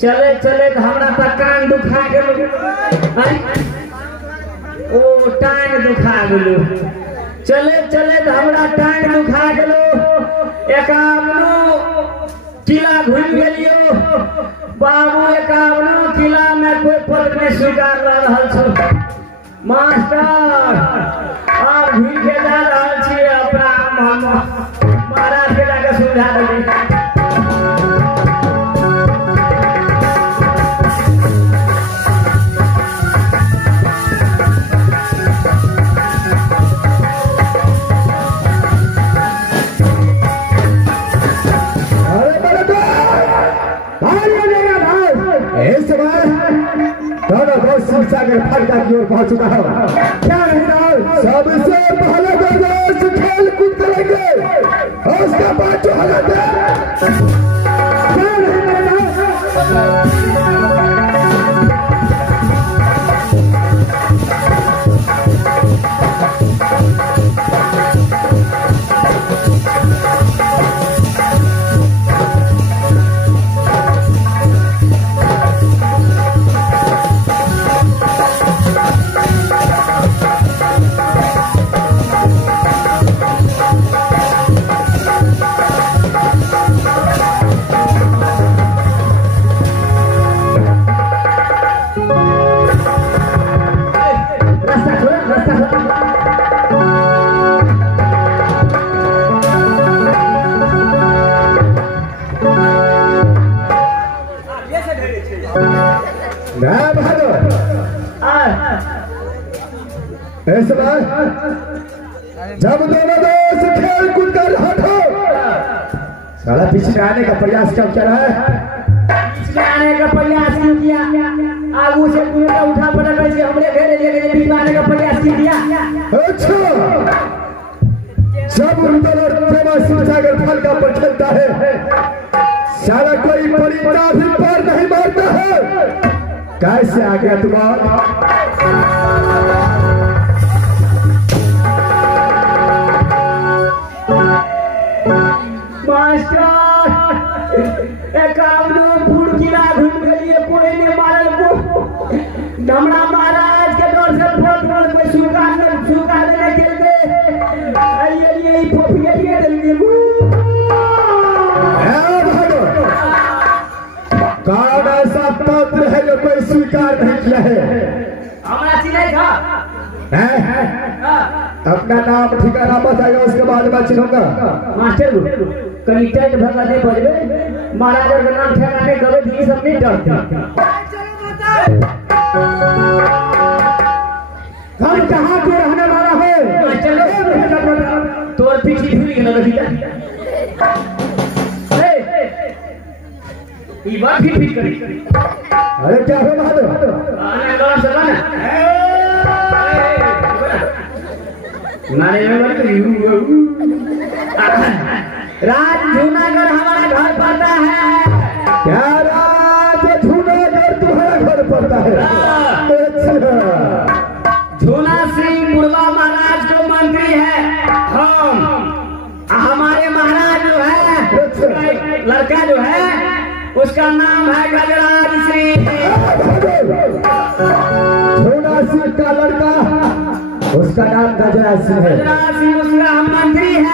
चले चले हमरा त कान दुखा गेल ओ टांग दुखा गेल चले चले हमरा टांग दुखा गेल एकावनो किला घूम गेलियो बाबू एकावनो किला में कोई पद नहीं स्वीकार रहल छ मास्टर आप घूम के जा रहल छी अपना महाराज के जाके सुविधा देली सागर फटका की ओर पहुंच चुका है। क्या नहीं सबसे पहले खेल कूद करेंगे और उसका बाद जो हालत है जब दोनों दोस्त खेल कूद कर हटो साला पीछे आने का प्रयास क्या कर रहा है पीछे आने का प्रयास क्यों किया आगू से पूरे का उठा पटक कर हमने घेरे लेके पीछे आने का प्रयास क्यों किया अच्छा जब सागर फलका पर चलता है साला कोई परिंदा भी पार नहीं मारता है कैसे आ गया तुम्हारा हमरा महाराज के डर से फोन कोई सुगा देने के लिए आइए फोफिया ये देंगे कौन ऐसा पत्र है जो कोई स्वीकार नहीं किया है हमारा चिन्ह था अपना नाम ठिकाना बताएगा उसके बाद मैं चिन्हूंगा मास्टर कहीं टेंट भरना नहीं पड़े महाराज का नाम ठिकाने कभी भी सब नहीं डरते हम कहाँ पे रहने वाला है तो पीछे फिर ये बात फिर करी अरे क्या है बात आने गलत से बना नारे में राज जूनागढ़ हमारा घर पड़ता है। क्या राज जूनागढ़ तुम्हारा घर पड़ता है? झूला सिंह बुढ़वा महाराज जो मंत्री है हम, हमारे महाराज जो है लड़का जो है उसका नाम है गजराज सिंह। झूला सिंह का लड़का उसका नाम गजराज सिंह है। गजराज सिंह उसका हम मंत्री है।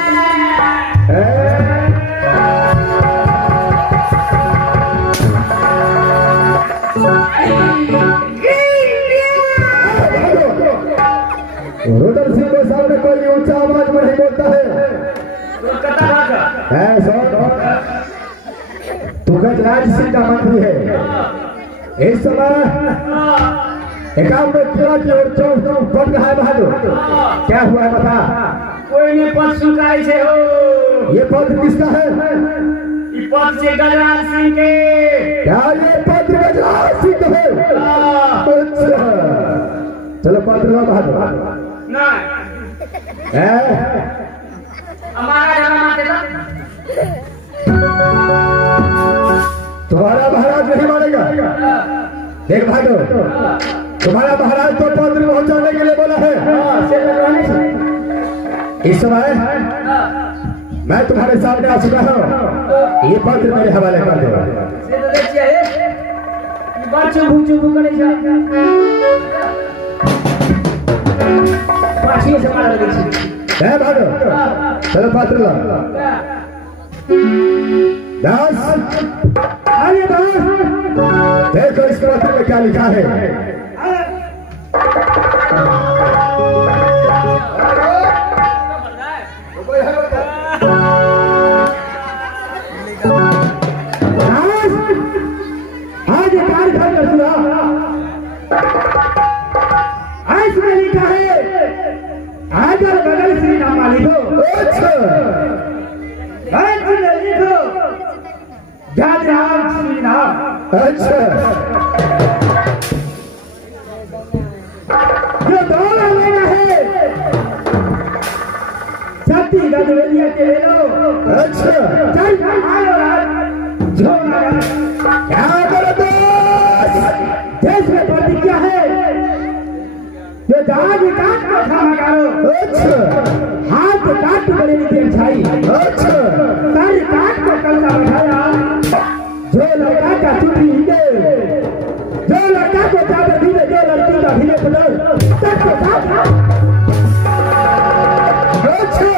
रुद्र सिंह के सामने कोई ऊंचा आवाज में नहीं बोलता है तू गजराज सिंह का मंत्री है। इस समय एकावन किला की ओर चौक बढ़ रहा है बहादुर। क्या हुआ है बता? कोई नहीं पद सुकाई से हो। ये पद किसका है? ये पद से गजराज सिंह के। क्या ये पद गजराज सिंह का है? अच्छा चलो पद लो बहादुर। हमारा तुम्हारा महाराज नहीं मानेगा। देख भाइयों तुम्हारा महाराज तो पत्र पहुंचाने के लिए बोला है। इस समय मैं तुम्हारे सामने आ चुका हूँ। ये पत्र मेरे हवाले कर दे। चलो पत्र लो। दास आइए दास देखो इस पत्र में क्या लिखा है। आज कार्यक्रम का सुना इसमें लिखा है आगर बगल श्री नाम लिखो। अच्छा लिखो गजराज श्री नाम। अच्छा जो दौड़ा लेना है छत्ती गजवेलिया के ले लो। अच्छा चल क्या करो देश में प्रतिज्ञा है जो जहाज काट को खाना करो। अच्छा हाथ काट बड़े नीचे छाई। अच्छा सर काट को कलता बैठाया। जो लड़का का चुटी हिले जो लड़का को चादर ढीले जो लड़की का ढीले पड़ो सबको साथ। अच्छा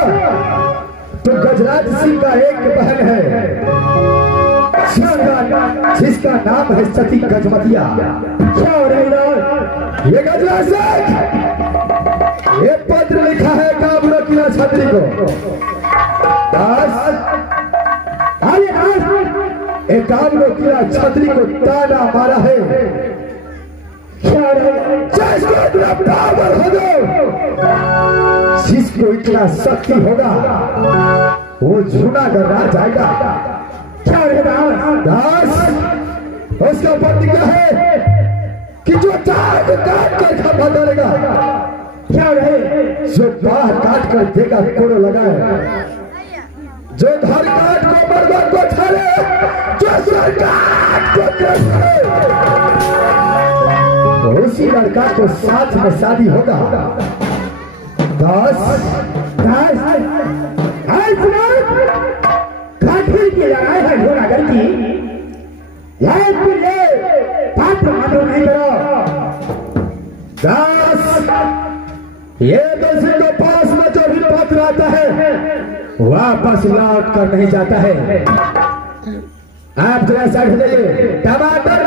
तो गजराज सिंह का एक बहन है जिसका नाम है सती गजमतिया। क्या हो रही ये गजराज सिंह ये पत्र लिखा है काबुल किला छत्री को। दास एक काबुल किला छत्री को ताना मारा है। क्या जिसको गिरफ्तार हो दो जिसको इतना शक्ति होगा वो जूनागढ़ आ जाएगा। क्या दास उसका प्रतिज्ञा है कि जो चाक काट कर खपा डालेगा। क्या रहे जो बाहर काट कर देगा कोड़ो लगाए जो धर काट को मरगर को छाले जो सर काट को करे उसी लड़का को साथ में शादी होगा। घाटी की लड़ाई है जूनागढ़ की। पात्र मानो नहीं करो। ये दूसरे के पास में जो भी पात्र आता है वापस लौट कर नहीं जाता है। आप जरा साइड जाइए। टमाटर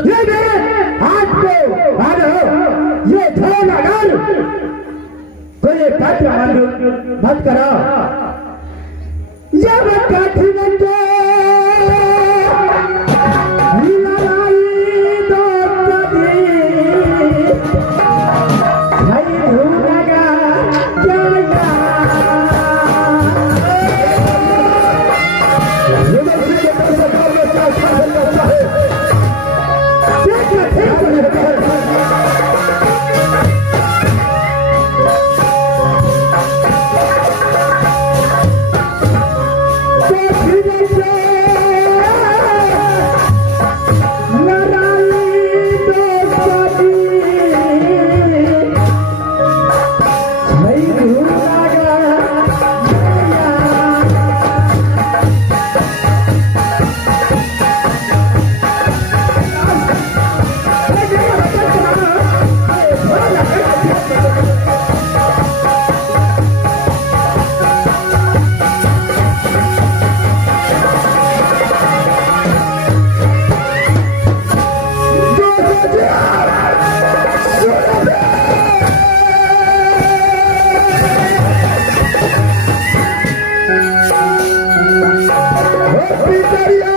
ये मेरे हाथ को बांधो ये झोलागर तो ये पत्र मत करो। ये कठिन पितरिया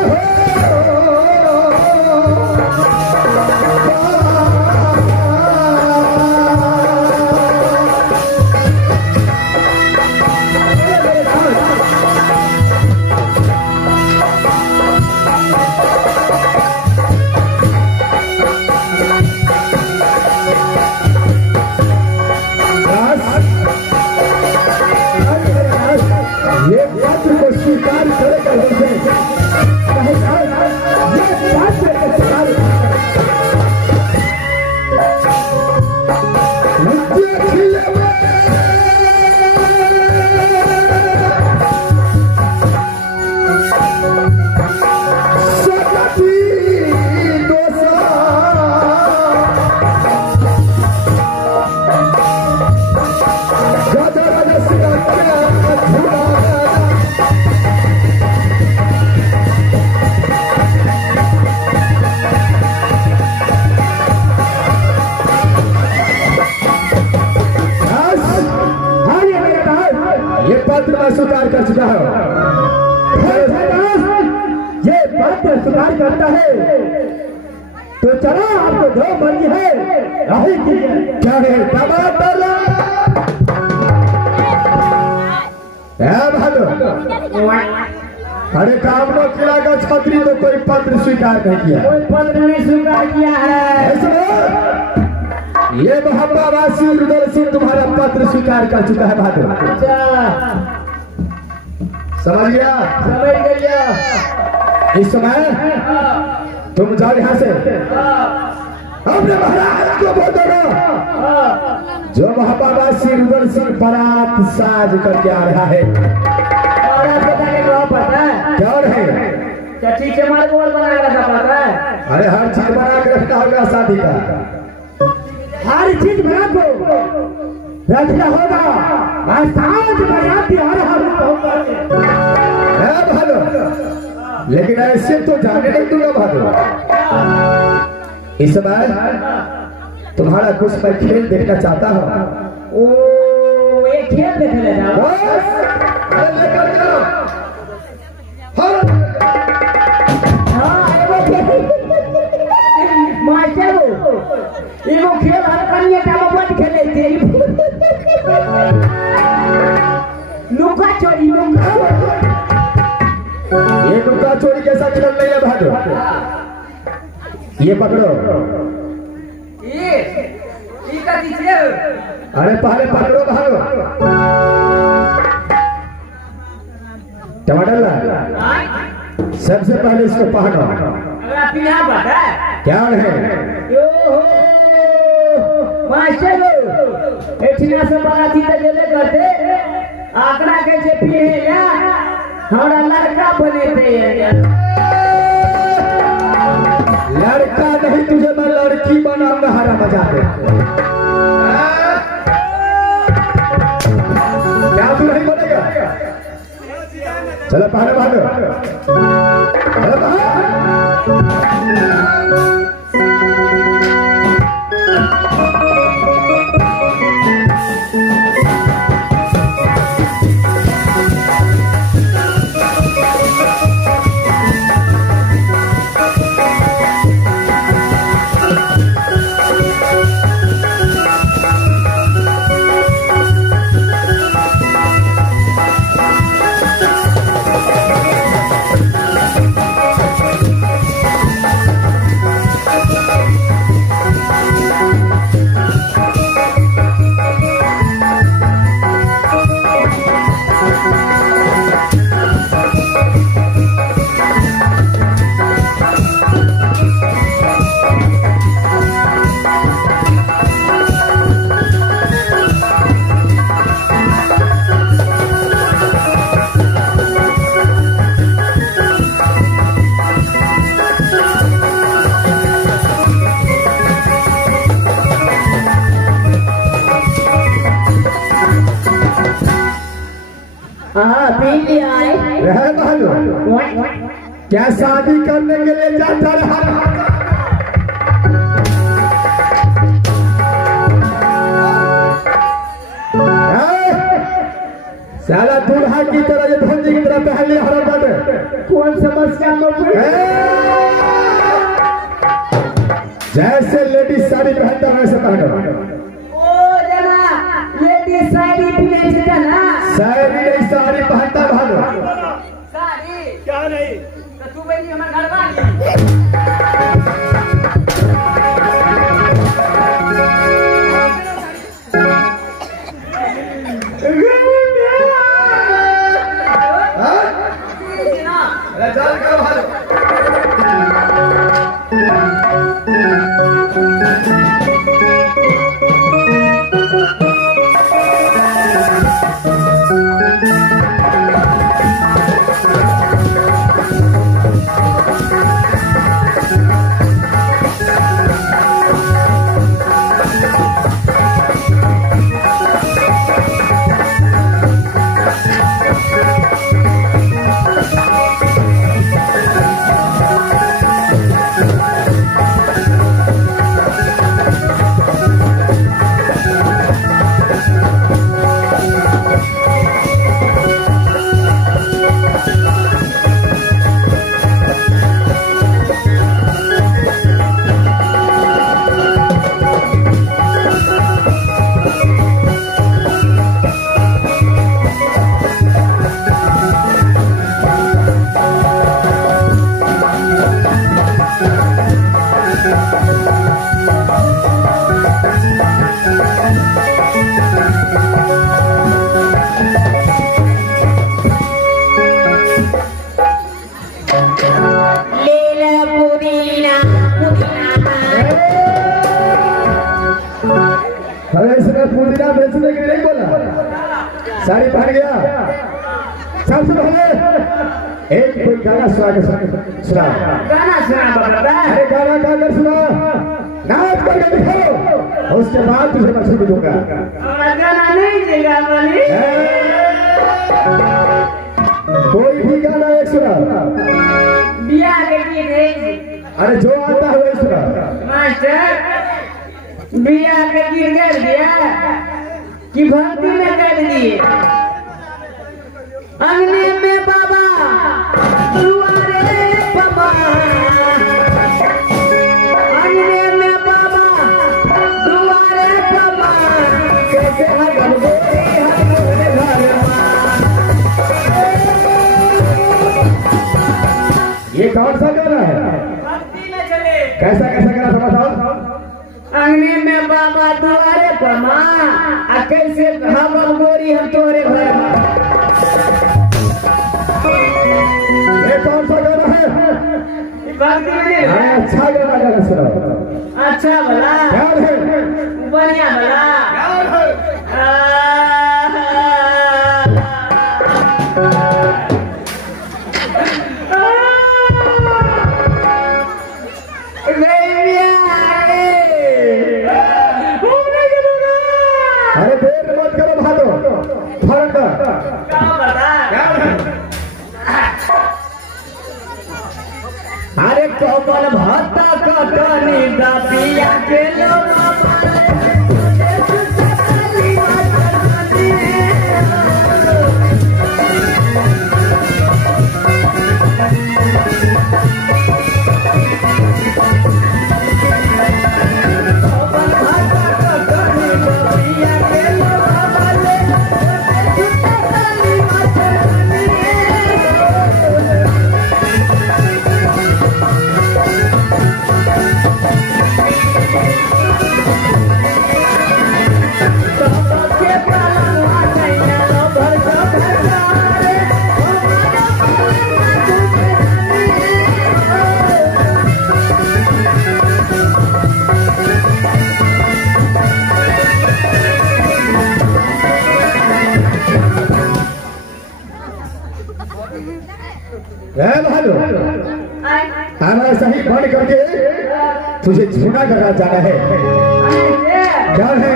ये पात्र को स्वीकार करेगा हमसे ये पात्र को स्वीकार नित्य खिले सकती दोसा राजा राजा सिंह ये पत्र मैं स्वीकार कर चुका हूँ ये पत्र स्वीकार करता है तो चलो आपको जो मर्जी है वही कीजिए क्या है टमाटर अरे कामनो किला का छतरी तो कोई पत्र स्वीकार नहीं किया कोई पत्र नहीं स्वीकार किया है ये मोहब्बावासी रुदल सिंह तुम्हारा पत्र स्वीकार कर चुका है भादो अच्छा समझ गया समझ गया इस समय तुम जाओ यहाँ से अपने महाराज को बोल दो जो मोहब्बावासी रुदल सिंह बारात साज करके आ रहा है पता है कौन है चची चमार गोल बना के रखा पता है अरे हर चीज बना के रखना होगा शादी का हर चीज बना को रखना होगा साज बजाती हर है भालो लेकिन ऐसे तो जाने नहीं दूंगा भालो इस समय तुम्हारा कुछ मैं खेल देखना चाहता हूँ ओ ये खेल देखने जाओ लेकर चलो मास्टर एगो खेल हर कनिया टाइम बंद खेले थे लुका चोरी ये लुका चोरी कैसा खेल नहीं है भादो ये पकड़ो ये का दीजिए अरे पहले पकड़ो भादो टमाटर ला सबसे पहले इसको पहनो क्या है मास्टर एठिना से बाराती तो गेले करते आंकड़ा कैसे पिएगा हमारा लड़का बने थे लड़का नहीं तुझे मैं लड़की बनाऊंगा हरा मजा पे क्या तू नहीं बनेगा चलो पहले भागो क्या शादी करने के लिए जाता रहा साला दूल्हा की तरह ये भंजी की तरह पहले हरा बाटे कौन सा उसका कपड़े जैसे लेडीज साड़ी पहनता है वैसे पहनो। ओ जना लेडी साड़ी पहने छे ना साड़ी नहीं साड़ी पहनता भागो। साड़ी क्या नहीं तो तू बेटी हमर घर वाली चल कर भागो। पुदीना बेचने के लिए नहीं बोला, साड़ी पहन गया। सबसे पहले एक कोई गाना सुना गाना सुना बाबा। अरे गाना गाकर सुना, नाच करके दिखाओ, उसके बाद तुझे मैं छुट्टी दूंगा। गाना नहीं देगा वाली, कोई भी गाना एक सुना। बिया के गीत। अरे जो आता है वही सुना। मास्टर बिया के गीत कर दिया कि भक्ति में कर दिए। अंगने में बाबा दुआरे बाबा, अंगने में बाबा दुआरे बाबा, कैसे हर गोरे ये कौन सा गाना है? भक्ति में चले। कैसा कैसा गाना था बताओ? अंगने में बाबा दुआरे पमा, आ कैसे हम गोरी हम तोरे घर। ये कौन सा गाना है? भक्ति में अच्छा गाना सुनो। अच्छा भला याद है? बढ़िया भला याद है? अरे देर मत करो, भागो फरक। अरे कमल भत्ता कटनी दपिया के लोग भालो हमारा सही बंद करके तुझे झूठा करना जाना है। क्या है?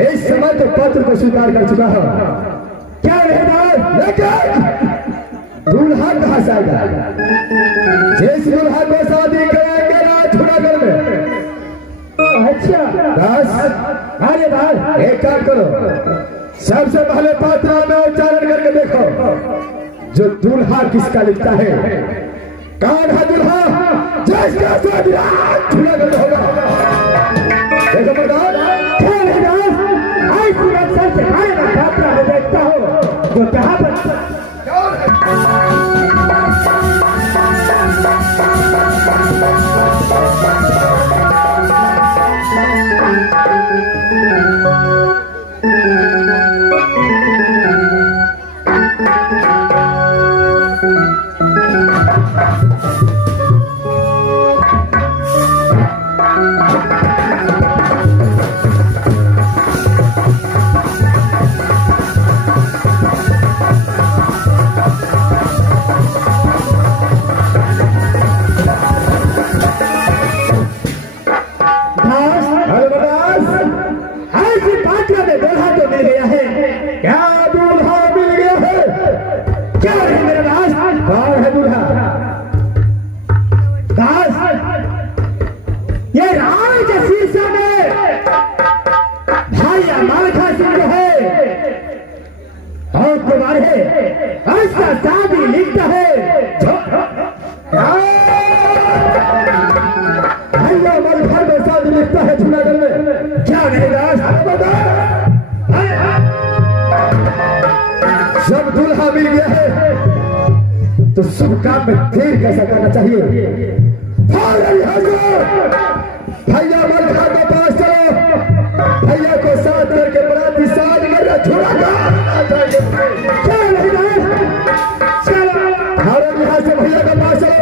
इस समय तो पत्र को स्वीकार कर चुका है। क्या रहेगा? लेकिन दूल्हा पास आएगा। जिस दुल्हा को शादी करेंगे राजपुरागढ़ में। अच्छा बस अरे भाई एक काम करो, सबसे पहले पात्रा में उच्चारण करके देखो जो दूल्हा किसका लिखता है। कौन है दूल्हा जिसका शादी राजपुरागढ़ में होगा? देखो प्रधान सबसे पहले मैं पात्रा में देखता हूँ जो कहाँ पर जब दूल्हा मिल गया है तो शुभ काम में देर कैसा करना चाहिए। भैया मलखा के पास चलो, भैया को साथ करके बराती साथ मेरा छोड़ा यहाँ से भैया के पास चलो।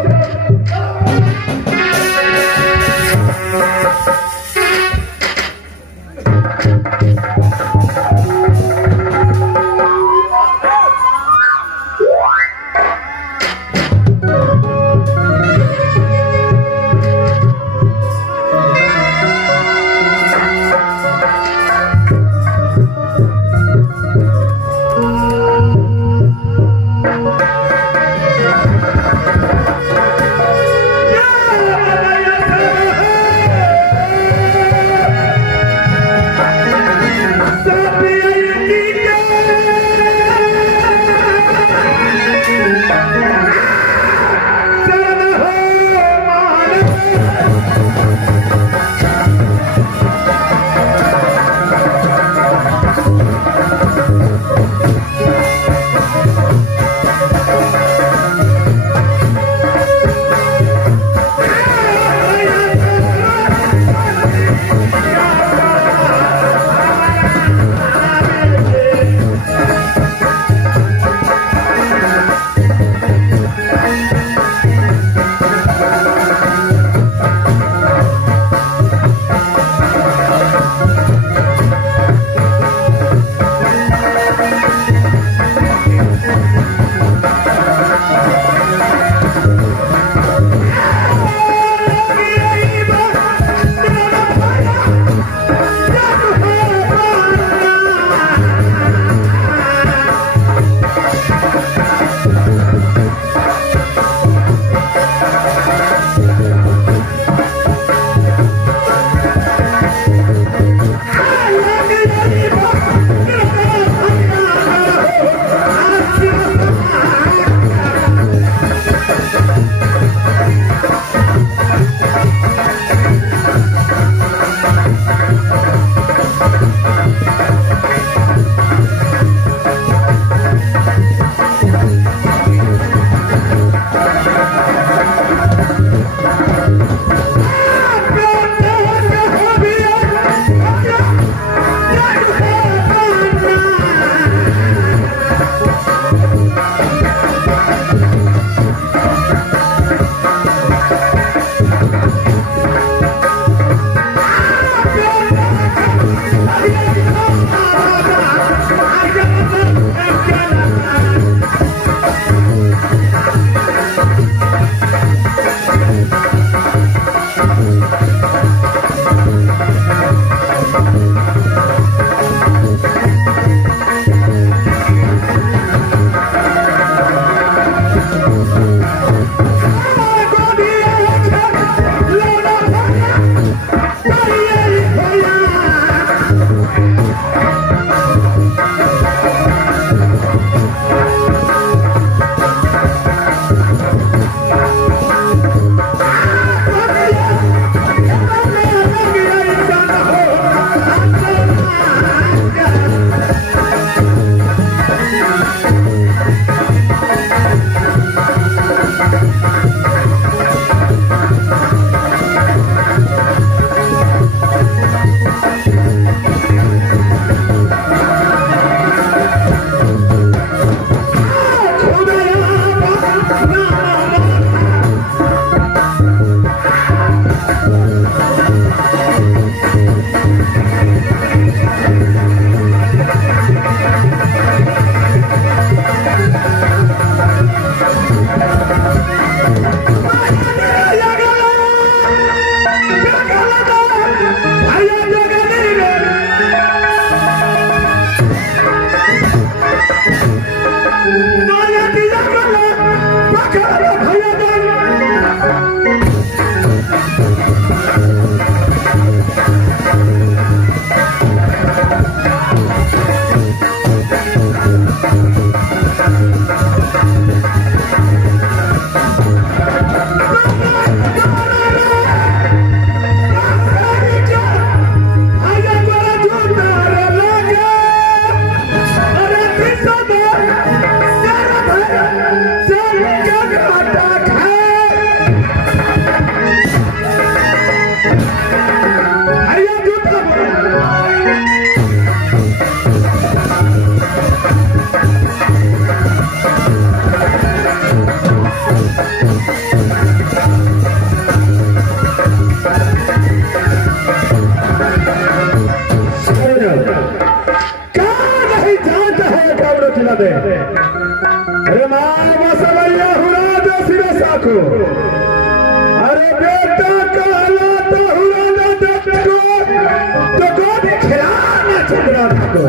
अरे बेटा कहला तो हुआ तो कौन खिलाना चंद्रा को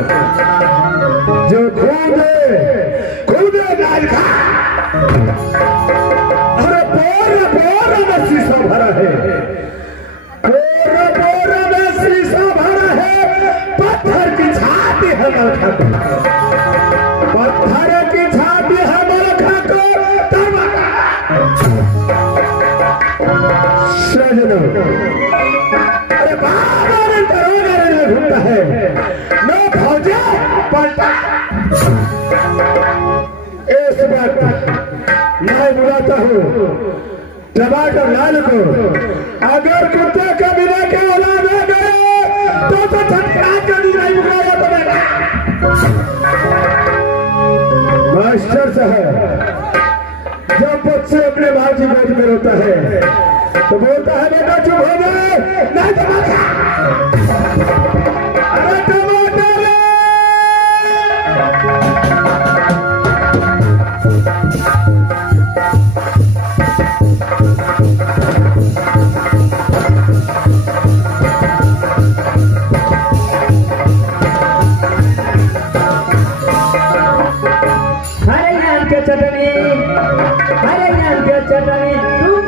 जो खुदे नाल खा। अरे बोर में शीशा भरा है, बोर में शीशा भरा है, पत्थर की छाती है मलखा को, पत्थर की छाती है मलखा को। अरे बाबा ने दरोगा घूमता है, मैं फौजा पलटा। इस वक्त मैं बुलाता हूँ टमाटर लाल को, अगर कुत्ते का बिना के औलाद आ गए तो ठंडा का नहीं बुलाया तो बेटा। मास्टर साहब जब बच्चे अपने भाजी गोद में रोता है तो बोलता है बेटा चुप हो जाए, नहीं तो मत खा। अरे टमाटर हरे नाम के चटनी, हरे नाम के चटनी, तुम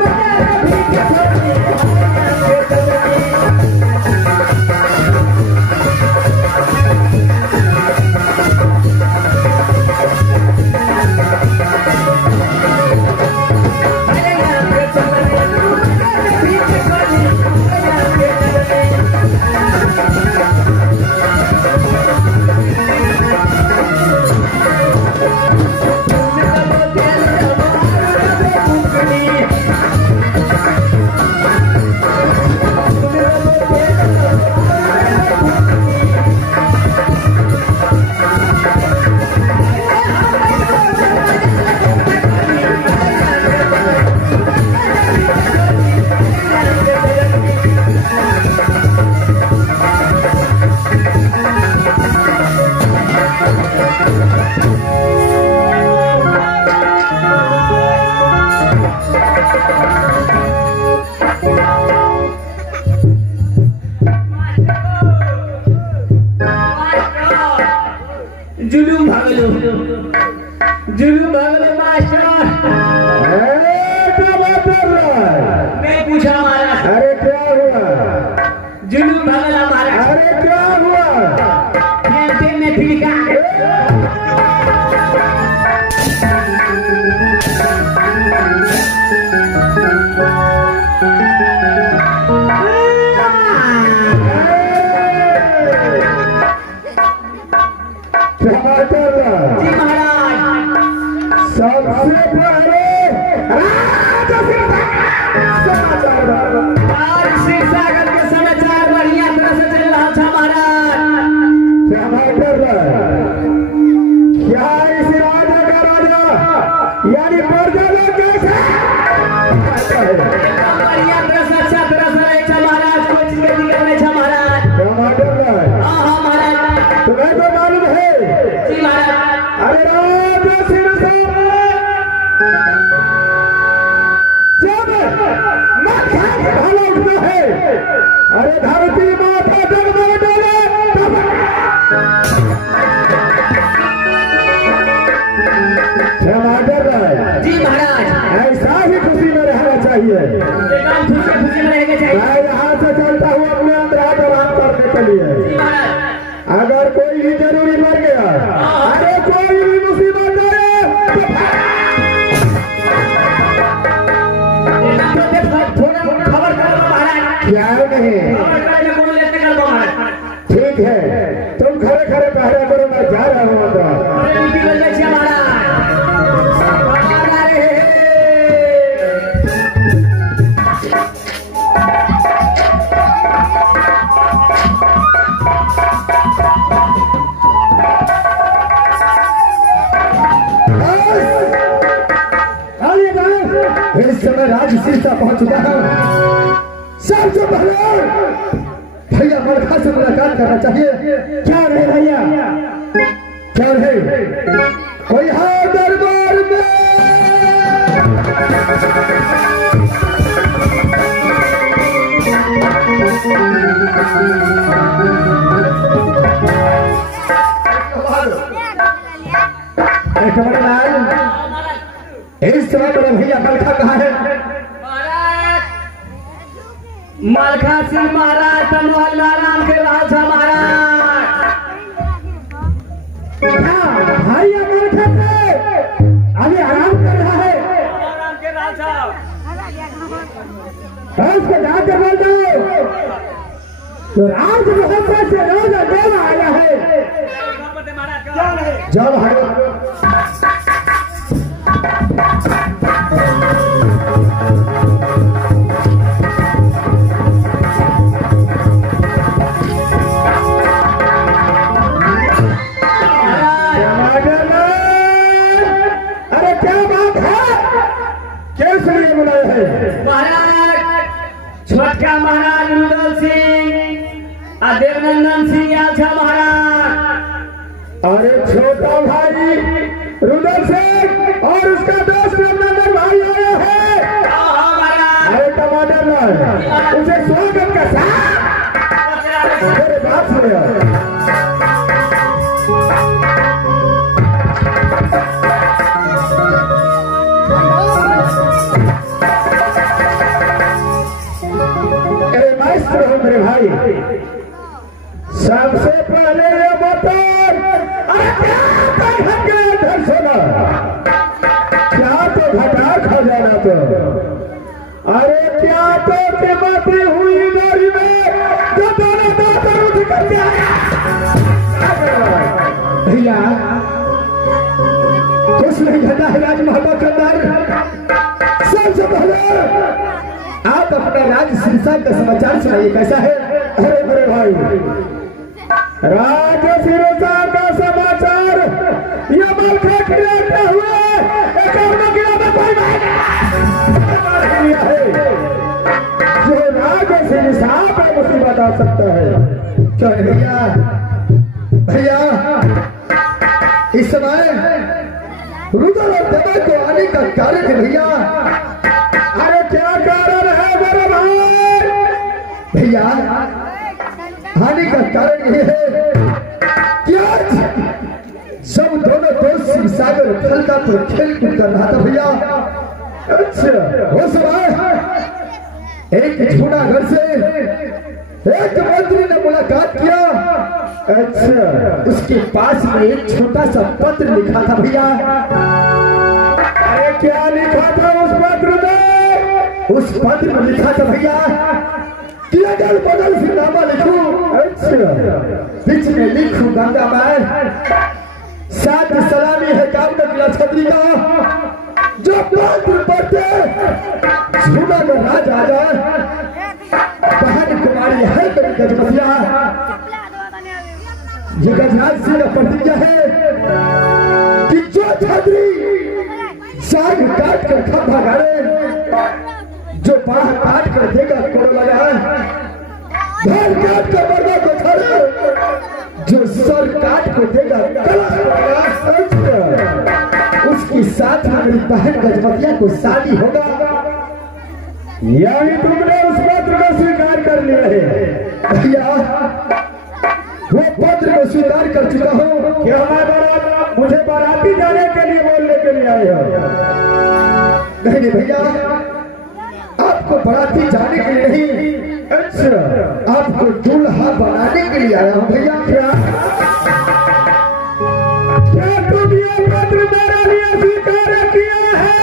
जुलूम भागलो, जुलूम भागलो मास्टर। मैं पूछा महाराज, अरे क्या हुआ? जुलूम भागला महाराज। अरे क्या हुआ? खेलते में फिरका जी महाराज। सबसे पहले आज शिवसागर के समाचार बढ़िया तरह से चल रहा था महाराज। क्या इस राजा का राजा यानी प्रजा कैसे बढ़िया तरह से अच्छा तरह से रहे था महाराज, कोई चीज की दिक्कत नहीं था महाराज। हाँ हाँ महाराज, तुम्हें तो मालूम है। जी महाराज। अरे राजा अरे धरती माता डगमग डोले। टमाटर जी महाराज, ऐसा ही खुशी में रहना चाहिए। एकदम खुशी में रहना चाहिए। मैं यहाँ से चलता हूँ अपने अंदर आराम करने के लिए। जी महाराज, अगर कोई भी जरूरी मर गया, अरे कोई भी मुसीबत आए, थोड़ा खबर करो महाराज। क्या नहीं, ठीक है, तुम खड़े खड़े पहरा करो, मैं जा रहा हूँ अंदर। इस समय राज शीर्षा पहुंच चुका है। सबसे पहले भैया मलखा से मुलाकात करना चाहिए। क्या रहे भैया, क्या रहे? कोई है दरबार में? इस समय मेरे भैया मलखा कहाँ है? मलखा सिंह महाराज मोहल्ला नाम के राज महाराज। भैया मलखा से अभी आराम कर रहा है। आराम के राज उसको जाकर बोल दो तो राज मोहल्ला से रोज देव आया है। जाओ भाई। अरे क्या बात है, किस लिए बुलाए हैं? महाराज छोटका महाराज रुदल सिंह और देवनंदन सिंह आया था महाराज। अरे छोटा भाई रुदल सिंह और उसका दोस्त देवनंदन भाई आया है। अरे टमाटर लाए, उसे स्वागत का साथ मेरे बात सुने। मेरे भाई सबसे पहले ये बताओ, अरे क्या तो घटा खा जाना तो, अरे क्या तो कीमती हुई गाड़ी में जो दोनों दातर उठ करके आया। भैया कुछ नहीं घटा है राज मोहब्बत के अंदर। सबसे पहले आप अपना राज शीर्षा का समाचार सुनाइए, कैसा है? अरे मेरे भाई राज शीर्षा का समाचार ये मलखा खिलाते हुए एक में कोई है जो राज शीर्षा पर मुसीबत आ सकता है। क्या भैया, भैया इस समय रुदल और दबा को आने का कारण है भैया। अरे क्या कारण है मेरे भाई? भैया आने का कारण ये है कि आज जब दोनों दोस्त शिव सागर फलका पर खेल कूद कर रहा था भैया, अच्छा वो समय एक जूनागढ़ से एक मंत्री ने मुलाकात किया। अच्छा उसके पास में एक छोटा सा पत्र लिखा था भैया। अरे क्या लिखा था उस पत्र में? उस पत्र में लिखा था भैया कि अगल बगल से नामा लिखूं। अच्छा बीच में लिखूं गंगा मैल, साथ सलामी है कामना छतरी का। जो पत्र पढ़ते जूनागढ़ राज आजा बहन कुमारी है मेरी गजमतिया। ये गजराज सिंह का प्रतिज्ञा है कि जो छतरी साग काट कर खंभा गाड़े, जो बाहर काट कर देगा कोड़ लगाए, घर काट कर मरना को खड़े, जो सर काट कर देगा उसकी साथ में मेरी बहन गजमतिया को शादी होगा। यही तुमने उस पत्र को स्वीकार कर लिए हैं भैया। वो पत्र को स्वीकार कर चुका हूँ कि हमारा मुझे बाराती जाने के लिए बोलने के लिए आए हो। नहीं भैया, आपको बाराती जाने के लिए नहीं, अच्छा आपको दूल्हा बनाने के लिए आया हूँ भैया। क्या तुम ये पत्र मेरे लिए स्वीकार किया है?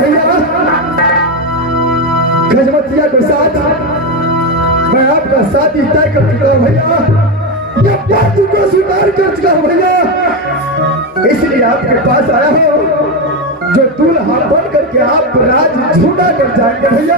भैया गजमतिया के साथ मैं आपका शादी तय कर चुका हूँ भैया। ये पत्र को स्वीकार कर चुका हूँ भैया, इसलिए आपके पास आया हूँ जो दूल्हा बन करके आप राज झूठा कर जाएंगे भैया।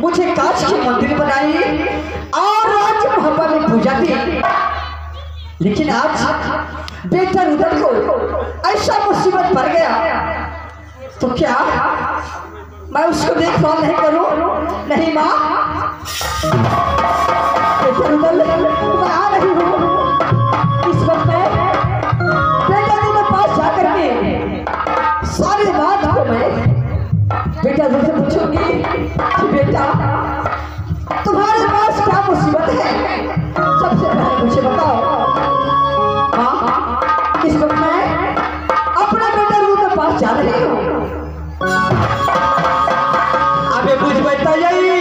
मुझे कांच की मंदिर बनाई और राज मोहब्बत में पूजा की, लेकिन आज बेटा रुदल को ऐसा मुसीबत पड़ गया तो क्या मैं उसको देखभाल नहीं करूं? नहीं माँ, बेटा रुदल मैं आ रही हूँ। इस वक्त बेटा जी के पास जाकर के सारी बात को मैं बेटा जी से पूछूंगी कि बेटा तुम्हारे पास क्या मुसीबत है, सबसे पहले मुझे बताओ। हाँ, इस वक्त मैं अपने बेटा रू के पास जा रही हूँ। अबे बुझ बेटा यही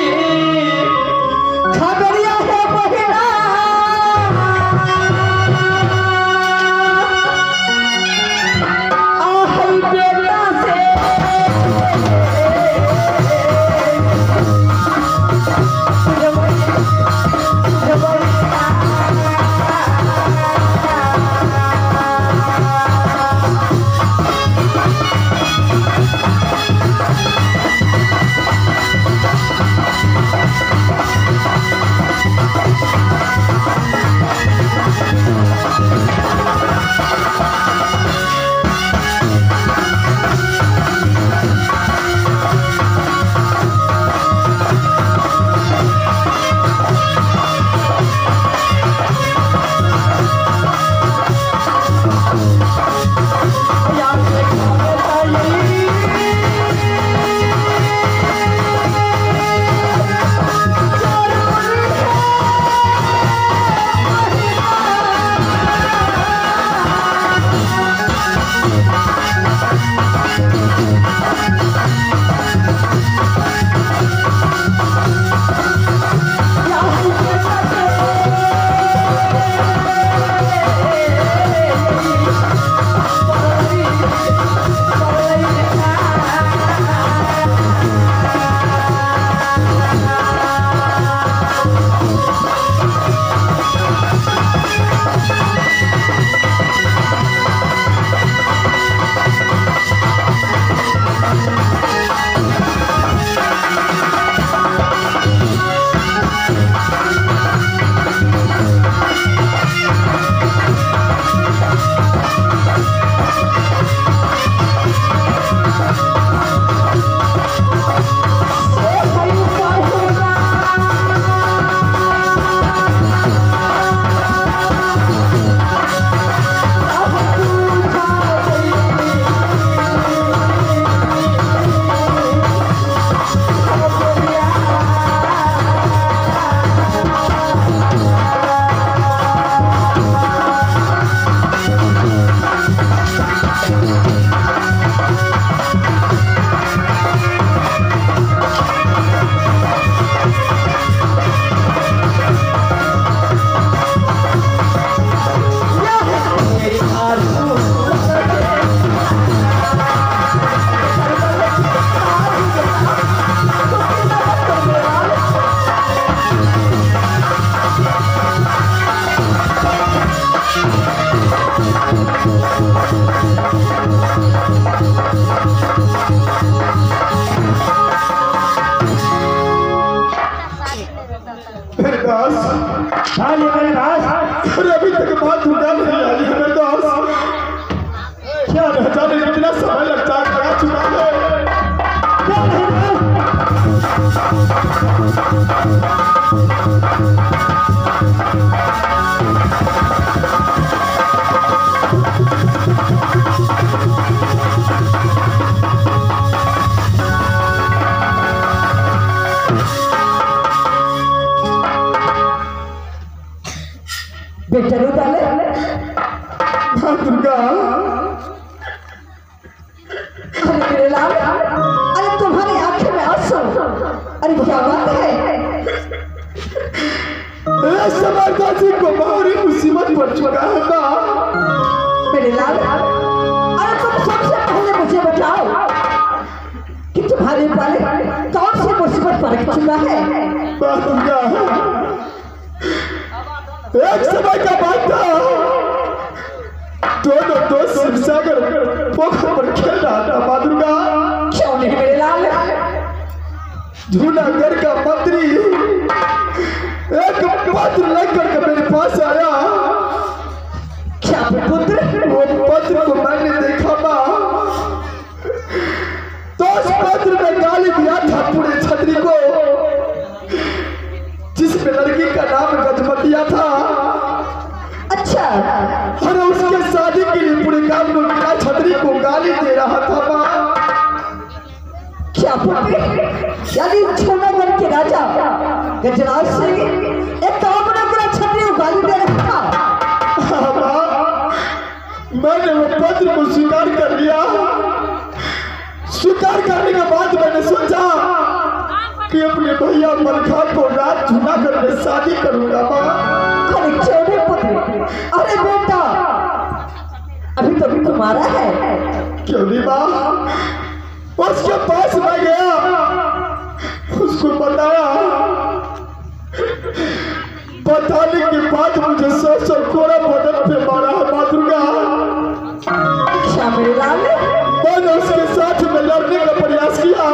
पास। हाँ जी मेरे पास। अरे अभी तक माँ दुर्गा नहीं आई है मेरे दोस्त। क्या न जाने कितना समय लगता है, लगा चुका है। क्या नहीं बेटा रुदाले माँ दुर्गा, अरे मेरे लाल, अरे तुम्हारी आंखें में आंसू, अरे क्या बात है? समारदासी को भारी मुसीबत पड़ चुका है माँ। मेरे लाल, अरे तुम सबसे पहले मुझे बताओ कि तुम्हारे पाले कौन सी मुसीबत पड़ चुका है? माँ दुर्गा, एक समय का बात था, दोनों दोस्त शिवसागर पोखर पर खेल रहा था। माँ दुर्गा, क्यों नहीं मेरे लाल? जूनागढ़ का मंत्री एक पत्र लेकर के मेरे पास आया। क्या पुत्र? वो पत्र को मैंने देखा माँ, तो उस पत्र में गाली दिया था पूरे छतरी को, जिसमें लड़की का नाम गजमतिया था। अच्छा, अरे उसके शादी के लिए पूरे गांव में मेरा छतरी को गाली दे रहा था माँ। क्या पुत्र? यानी जूनागढ़ के राजा गजराज सिंह एक कामना करा छतरी को गाली दे रहा था। हाँ माँ, मैंने वो पत्र को स्वीकार कर लिया। स्वीकार करने के बाद मैंने सोचा कि अपने भैया मलखा को रात जूनागढ़ में शादी करूंगा माँ। अरे क्यों नहीं पुत्र? अरे बेटा, अभी तो भी तुम्हारा है। क्यों नहीं माँ? उसके पास मैं गया, उसको बताने के बाद मुझे सौ कोड़ा बदन पे मारा है माँ दुर्गा। क्या मेरे लाल? मैंने उसके साथ में लड़ने का प्रयास किया,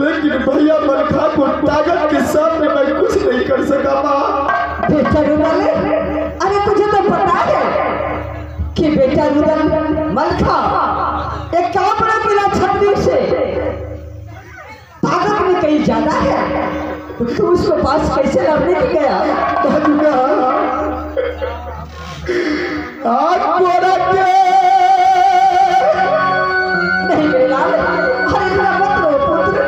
लेकिन भैया मलखा को ताकत के सामने मैं कुछ नहीं कर सका माँ। बेटा रुदल, अरे तुझे तो पता है कि बेटा रुदल मलखा एक कामना बिना छतरी से ताकत में कहीं ज्यादा है, तो तू उसके पास कैसे लड़ने के गया? माँ दुर्गा, नहीं मेरे लाल, अरे इतना मत रो पुत्र।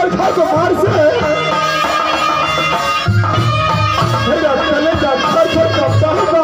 बरखा को मार से मेरा कलेजा थर-थर कांपता होगा।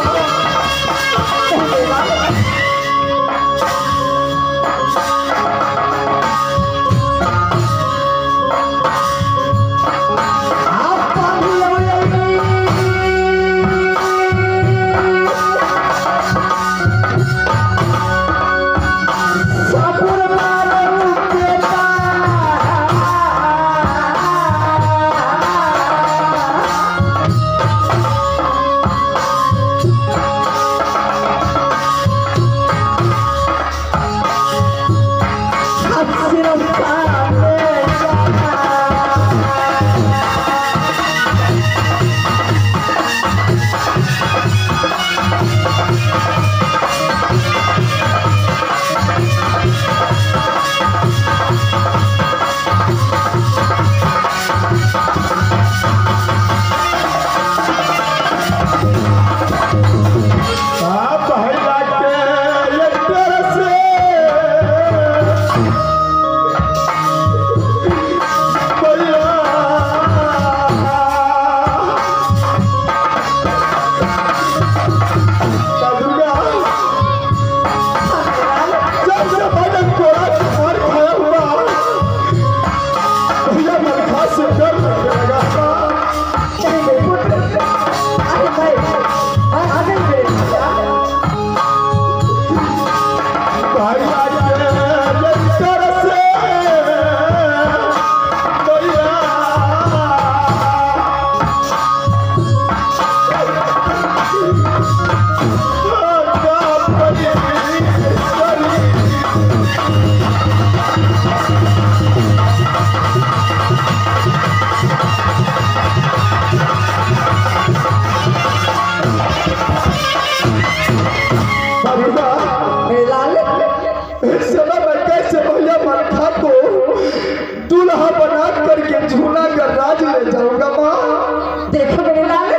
दूल्हा बना करके झूला कर राज ले जाऊंगा माँ। देखो मेरे लाल,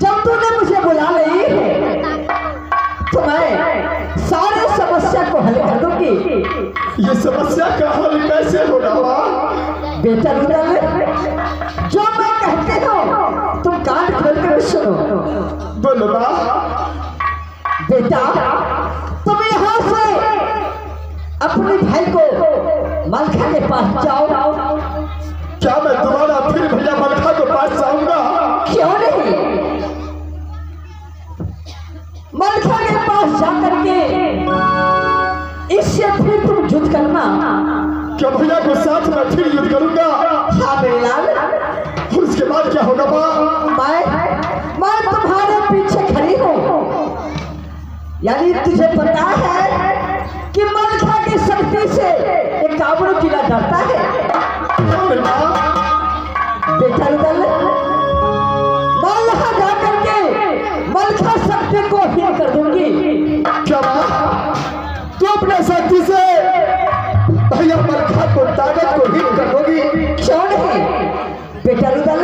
जब तूने मुझे बुला ली तो मैं सारे समस्या को हल कर दूंगी। ये समस्या का हल कैसे होगा माँ? बेटा लाल, जो मैं कहते हो तुम कान खोल कर सुनो। बोलो माँ। बेटा तुम यहाँ से अपने भाई को मलखा के पास जाओ। क्या मैं दोबारा फिर भैया मलखा के पास जाऊंगा? क्यों नहीं, मलखा के पास जाकर के इससे फिर तुम युद्ध करना। क्या भैया को साथ में फिर युद्ध करूंगा? हाँ मेरे लाल। उसके बाद क्या होगा माँ? मैं तुम्हारे पीछे खड़ी हूँ। यानी तुझे पता है कि मलखा की शक्ति से एक काबरू किला डरता है। बेटा मैं यहाँ जाकर के मलखा शक्ति को हीन कर दूंगी। क्या माँ? तू अपने शक्ति से भैया मलखा को ताकत को हीन कर दोगी? क्यों नहीं बेटा रुदल,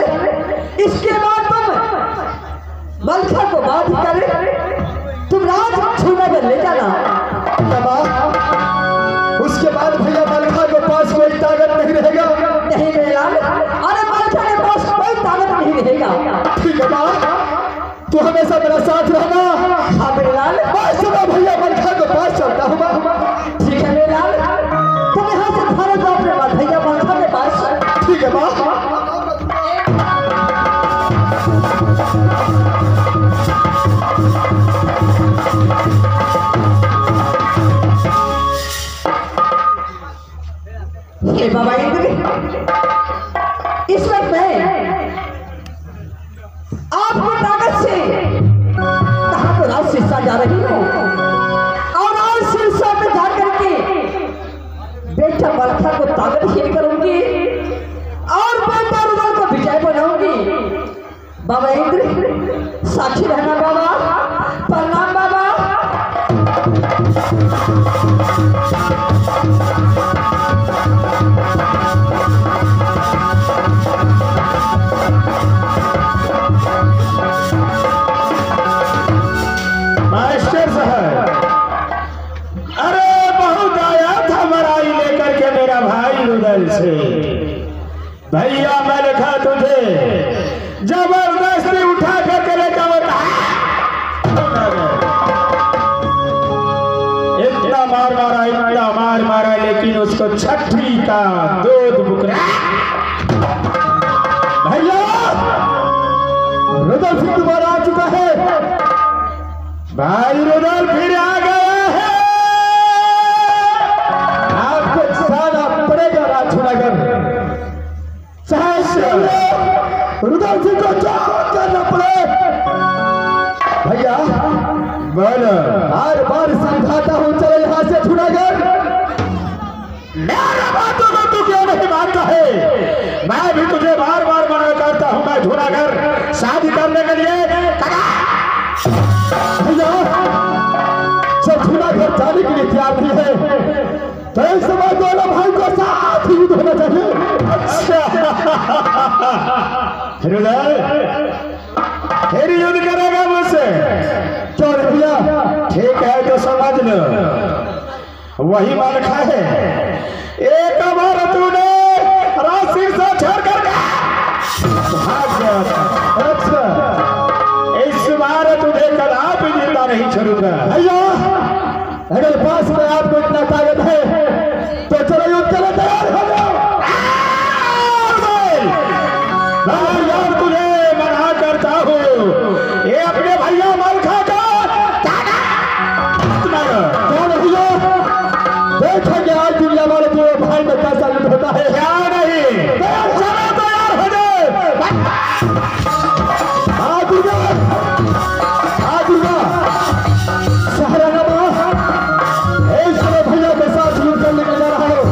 इसके बाद तुम मलखा को बात कर तुम राज छूना कर ले जाना। उसके बाद भैया मलखा के पास कोई ताकत नहीं रहेगा? नहीं मेरे लाल, अरे मलखा के पास कोई ताकत नहीं रहेगा। ठीक है माँ, तू हमेशा मेरा साथ रहना। हाँ मेरे लाल, मैं सुबह भैया मलखा के पास चलता हूँ। ठीक है मेरे लाल, तुम यहाँ से भागो जाओ अपने भैया मलखा के पास। ठीक है माँ। हे बाबा इंद्र, इस वक्त मैं आपकी ताकत से कहाँ तो राज सिरसा जा रही हूँ और आज सिरसा में जाकर के बेटा मलखा को ताकत हीन करूंगी और बेटा रुदल को विजय बनाऊंगी। बाबा इंद्र साक्षी रहना। बाबा प्रणाम। बाबा मास्टर साहब, अरे बहुत आया था मराई लेकर के मेरा भाई रुदल से। भैया मैंने कहा तुझे जबरदस्ती उठा करके ले जाओ। इतना मार मारा लेकिन उसको छठी का दूध बुकरा। भैया रुदल सिंह दोबारा आ चुका है। भाई रुदल फिर आ गया है। आपको जाना पड़ेगा राजनगर। रुदल सिंह को क्या करना पड़े। भैया बोल। बार बार समझाता हूँ चले यहाँ से जूनागढ़। मेरा बातों को तू क्यों नहीं मानता है? मैं भी तुझे बार बार मना करता हूँ। मैं जूनागढ़ शादी करने के लिए भैया जब जूनागढ़ जाने के लिए तैयार नहीं है तो इस समय दोनों भाई को साथ ही युद्ध होना चाहिए। रुदल फिर युद्ध करेगा मुझसे? क्यों नहीं भैया? ठीक है तो समझ लो वही मालखा है। एक बार तूने राशि से छोड़ कर भाग गया था। अच्छा इस बार तुझे कदापि जिंदा नहीं छोड़ूंगा। भैया अगर पास में आपको इतना ताकत है तो चलो युद्ध के लिए तैयार हो जाओ। यार तुझे मना करता हूँ ये अपने भैया मालखा का देखेंगे आज दुनिया वाले जो भाई में कैसा युद्ध होता है। क्या नहीं चलो तैयार हो जाए। सहरानामा भैया के साथ युद्ध करने के जा रहा हूँ।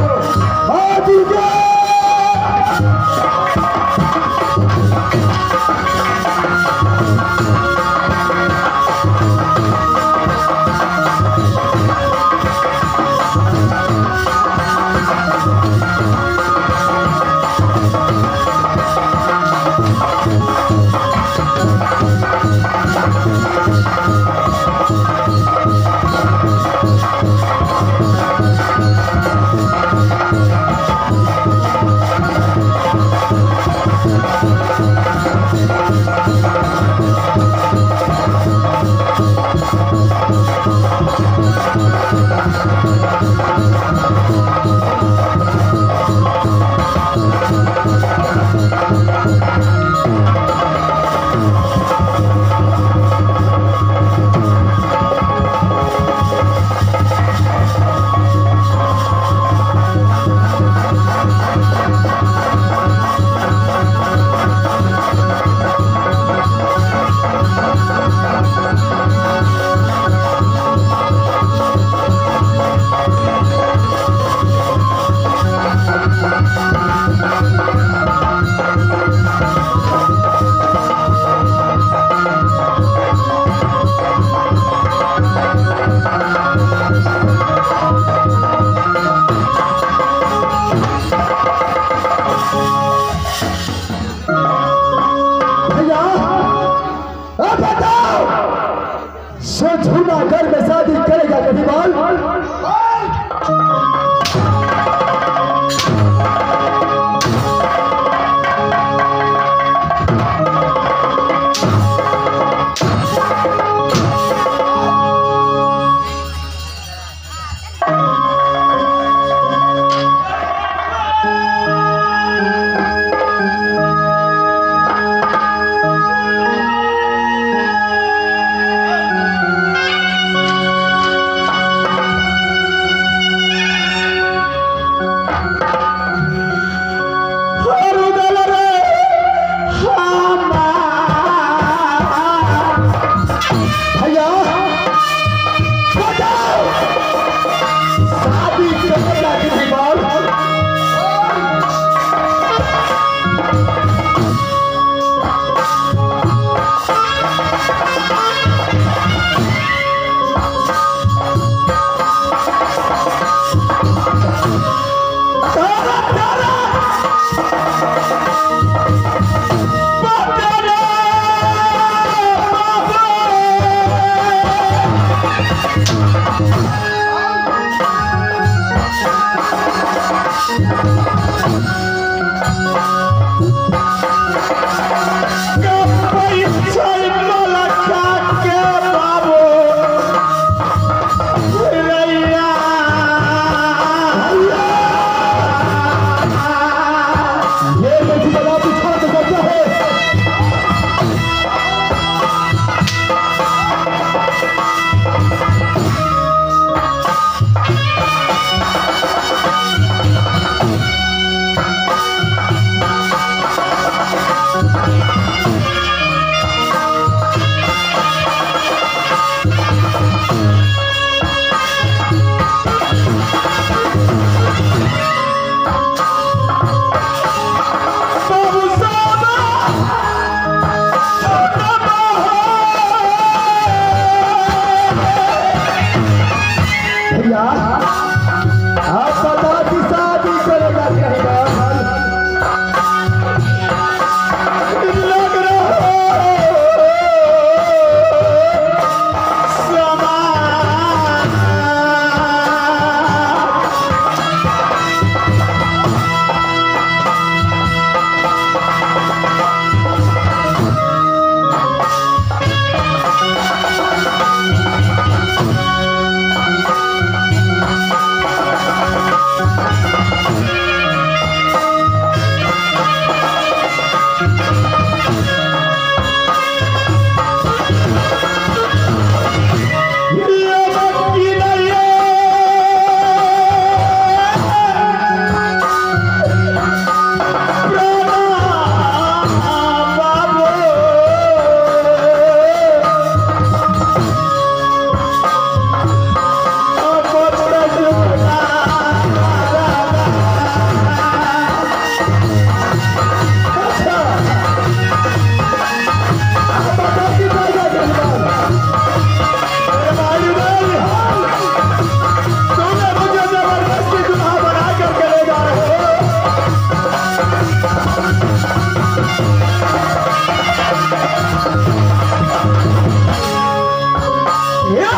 या